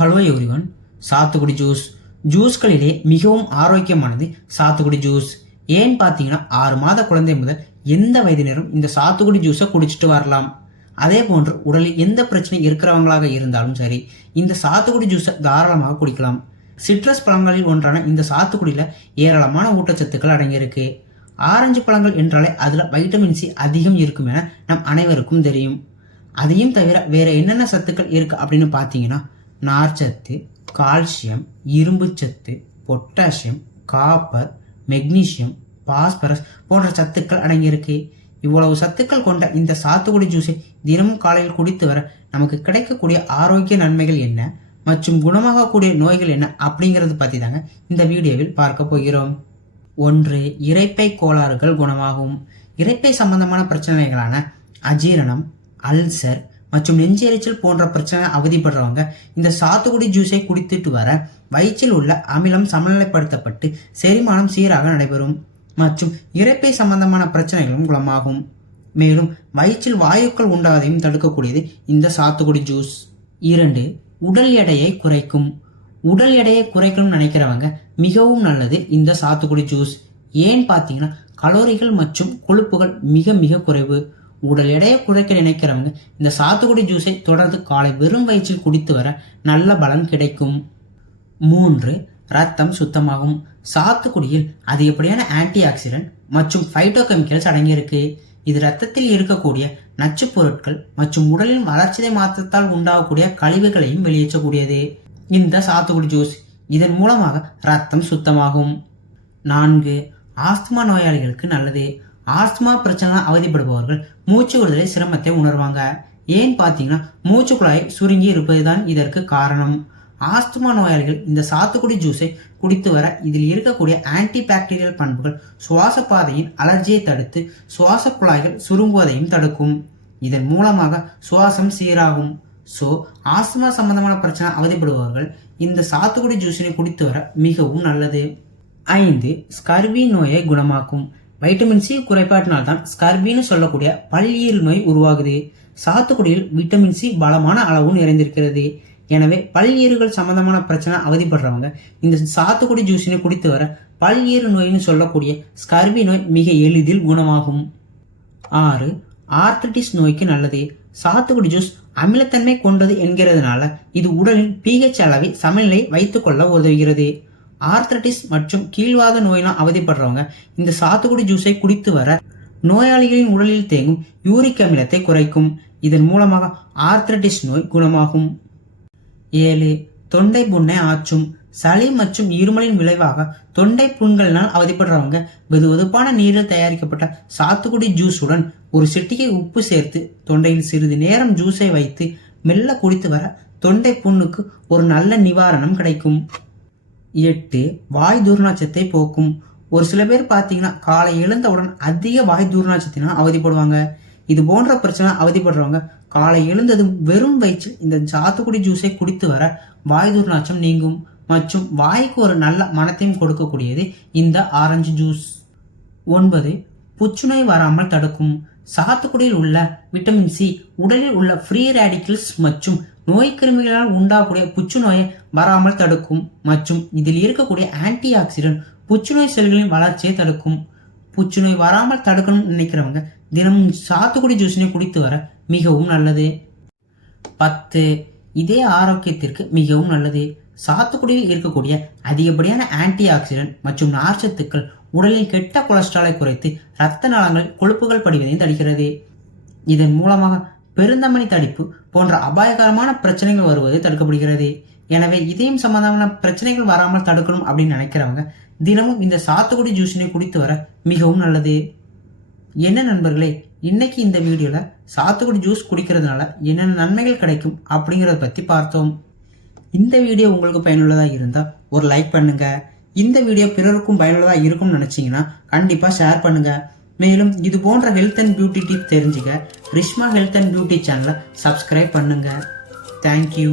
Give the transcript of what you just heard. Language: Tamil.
Hello everyone. சாத்துக்குடி ஜூஸ்களிலே மிகவும் ஆரோக்கியமானது சாத்துக்குடி ஜூஸ். ஏன்னு பார்த்தீங்கன்னா 6 மாத குழந்தை முதல் எந்த வயதினரும் இந்த சாத்துக்குடி ஜூஸை குடிச்சிட்டு வரலாம். அதே போன்று உடலில் எந்த பிரச்சனை இருக்கிறவங்களாக இருந்தாலும் சரி, இந்த சாத்துக்குடி ஜூஸை தாராளமாக குடிக்கலாம். சிட்ரஸ் பழங்களில் ஒன்றான இந்த சாத்துக்குடியில ஏராளமான ஊட்டச்சத்துக்கள் அடங்கியிருக்கு. ஆரஞ்சு பழங்கள் என்றாலே அதுல வைட்டமின் சி அதிகம் இருக்கும் என நம் அனைவருக்கும் தெரியும். அதையும் தவிர வேற என்னென்ன சத்துக்கள் இருக்கு அப்படின்னு பார்த்தீங்கன்னா, நார்ச்சத்து, கால்சியம், இரும்பு சத்து, பொட்டாசியம், காப்பர், மெக்னீசியம், பாஸ்பரஸ் போன்ற சத்துக்கள் அடங்கியிருக்கு. இவ்வளவு சத்துக்கள் கொண்ட இந்த சாத்துக்குடி ஜூஸை தினமும் காலையில் குடித்து வர நமக்கு கிடைக்கக்கூடிய ஆரோக்கிய நன்மைகள் என்ன மற்றும் குணமாகக்கூடிய நோய்கள் என்ன அப்படிங்கிறது பற்றி தாங்க இந்த வீடியோவில் பார்க்க போகிறோம். 1. இரைப்பை கோளாறுகள் குணமாகும். இரைப்பை சம்பந்தமான பிரச்சனைகளான அஜீரணம், அல்சர் மற்றும் நெஞ்செரிச்சல் போன்ற பிரச்சனை அவதிப்படுறவங்க இந்த சாத்துக்குடி ஜூஸை குடித்துட்டு வர வயிற்றில் உள்ள அமிலம் சமநிலைப்படுத்தப்பட்டு செரிமானம் சீராக நடைபெறும் மற்றும் இரைப்பை சம்பந்தமான பிரச்சனைகளும் குணமாகும். மேலும் வயிற்றில் வாயுக்கள் உண்டாவதையும் தடுக்கக்கூடியது இந்த சாத்துக்குடி ஜூஸ். 2. உடல் எடையை குறைக்கும். உடல் எடையை குறைக்கணும்னு நினைக்கிறவங்க மிகவும் நல்லது இந்த சாத்துக்குடி ஜூஸ். ஏன்னு பார்த்தீங்கன்னா, கலோரிகள் மற்றும் கொழுப்புகள் மிக மிக குறைவு. உடல் எடையை குறைக்க நினைக்கிறவங்க இந்த சாத்துக்குடி ஜூஸை தொடர்ந்து காலை வெறும் வயிற்றில் குடித்து வர நல்ல பலன் கிடைக்கும். 3. ரத்தம் சுத்தமாகும். சாத்துக்குடியில் அதிகப்படியான ஆன்டி ஆக்சிடென்ட் மற்றும் ஃபைட்டோ கெமிக்கல்ஸ் அடங்கியிருக்கு. இது ரத்தத்தில் இருக்கக்கூடிய நச்சு பொருட்கள் மற்றும் உடலின் வளர்ச்சிதை மாற்றத்தால் உண்டாகக்கூடிய கழிவுகளையும் வெளியேற்றக்கூடியது இந்த சாத்துக்குடி ஜூஸ். இதன் மூலமாக ரத்தம் சுத்தமாகும். 4. ஆஸ்துமா நோயாளிகளுக்கு நல்லது. ஆஸ்துமா பிரச்சனை அவதிப்படுபவர்கள் மூச்சு விடுதலை சிரமத்தை உணர்வாங்க. ஏன் பார்த்தீங்கன்னா, மூச்சு குழாய் சுருங்கி இருப்பதுதான் இதற்கு காரணம். ஆஸ்துமா நோயாளிகள் இந்த சாத்துக்குடி ஜூஸை குடித்து வர இதில் இருக்கக்கூடிய ஆன்டி பாக்டீரியல் பண்புகள் சுவாச பாதையின் அலர்ஜியை தடுத்து சுவாச குழாய்கள் சுருங்குவதையும் தடுக்கும். இதன் மூலமாக சுவாசம் சீராகும். ஆஸ்துமா சம்பந்தமான பிரச்சனை அவதிப்படுபவர்கள் இந்த சாத்துக்குடி ஜூஸினை குடித்து வர மிகவும் நல்லது. 5. ஸ்கர்வி நோயை குணமாக்கும். வைட்டமின் சி குறைபாட்டினால் தான் ஸ்கர்வின்னு சொல்லக்கூடிய பல்ஈறு நோய் உருவாகுது. சாத்துக்குடியில் விட்டமின் சி பலமான அளவு நிறைந்திருக்கிறது. எனவே பல்ஈறுகள் சம்பந்தமான பிரச்சனை அவதிப்படுறவங்க இந்த சாத்துக்குடி ஜூஸினை குடித்து வர பல்ஈறு நோயின்னு சொல்லக்கூடிய ஸ்கர்வி நோய் மிக எளிதில் குணமாகும். 6. ஆர்த்ரிட்டிஸ் நோய்க்கு நல்லது. சாத்துக்குடி ஜூஸ் அமிலத்தன்மை கொண்டது என்கிறதுனால இது உடலின் pH அளவை சமநிலை வைத்துக் கொள்ள உதவுகிறது. ஆர்த்ரைட்டிஸ் மற்றும் கீழ்வாத நோயினால் அவதிப்படுறவங்க இந்த சாத்துக்குடி ஜூஸை குடித்து வர நோயாளிகளின் உடலில் தேங்கும் யூரிக் அமிலத்தை குறைக்கும். இதன் மூலமாக ஆர்த்ரைட்டிஸ் நோய் குணமாகும். 7. தொண்டை புண்ணை ஆற்றும். சளி மற்றும் இருமலின் விளைவாக தொண்டை புண்களினால் அவதிப்படுறவங்க வெதுவெதுப்பான நீரில் தயாரிக்கப்பட்ட சாத்துக்குடி ஜூஸுடன் ஒரு சிட்டிகை உப்பு சேர்த்து தொண்டையில் சிறிது நேரம் ஜூஸை வைத்து மெல்ல குடித்து வர தொண்டை புண்ணுக்கு ஒரு நல்ல நிவாரணம் கிடைக்கும். 8. வாய் துர்நாற்றத்தை போக்கும். ஒரு சில பேர் பார்த்தீங்கன்னா, காலை எழுந்தவுடன் அதிக வாய் துர்நாற்றத்தினால் அவதிப்படுவாங்க. இது போன்ற பிரச்சனை அவதிப்படுறவங்க காலை எழுந்ததும் வெறும் வயிற்றில் இந்த சாத்துக்குடி ஜூஸை குடித்து வர வாய் துர்நாற்றம் நீங்கும் மற்றும் வாய்க்கு ஒரு நல்ல மனத்தையும் கொடுக்கக்கூடியது இந்த ஆரஞ்சு ஜூஸ். 9. புற்றுநோய் வராமல் தடுக்கும். சாத்துக்குடியில் உள்ள விட்டமின் சி உடலில் உள்ள ஃப்ரீ ரேடிக்கல்ஸ் மற்றும் நோய் கிருமிகளால் உண்டாகக்கூடிய புற்றுநோயை வராமல் தடுக்கும் மற்றும் இதில் இருக்கக்கூடிய ஆன்டி ஆக்சிடென்ட் புற்றுநோய் செல்களின் வளர்ச்சியை தடுக்கும். புற்றுநோய் வராமல் தடுக்கணும்னு நினைக்கிறவங்க தினமும் சாத்துக்குடி ஜூஸினை குடித்து வர மிகவும் நல்லது. 10. இதய ஆரோக்கியத்திற்கு மிகவும் நல்லது. சாத்துக்குடியில் இருக்கக்கூடிய அதிகப்படியான ஆன்டி ஆக்சிடென்ட் மற்றும் நார்ச்சத்துக்கள் உடலில் கெட்ட கொலஸ்ட்ராலை குறைத்து இரத்த நாளங்கள் கொழுப்புகள் படிவதையும் தடுக்கிறது. இதன் மூலமாக பெருந்தமனி தடிப்பு போன்ற அபாயகரமான பிரச்சனைகள் வருவது தடுக்கப்படுகிறது. எனவே இதயம் சம்பந்தமான பிரச்சனைகள் வராமல் தடுக்கணும் அப்படின்னு நினைக்கிறவங்க தினமும் இந்த சாத்துக்குடி ஜூஸினை குடித்து வர மிகவும் நல்லது. என்ன நண்பர்களே, இன்னைக்கு இந்த வீடியோல சாத்துக்குடி ஜூஸ் குடிக்கிறதுனால என்னென்ன நன்மைகள் கிடைக்கும் அப்படிங்கறத பத்தி பார்த்தோம். இந்த வீடியோ உங்களுக்கு பயனுள்ளதா இருந்தா ஒரு லைக் பண்ணுங்க. இந்த வீடியோ பிறருக்கும் பயனுள்ளதா இருக்கும்னு நினைச்சீங்கன்னா கண்டிப்பா ஷேர் பண்ணுங்க. மேலும் இது போன்ற ஹெல்த் அண்ட் பியூட்டி டிப் தெரிஞ்சுக்க ரிஷ்மா ஹெல்த் அண்ட் பியூட்டி சேனலை சப்ஸ்கிரைப் பண்ணுங்க. தேங்க்யூ.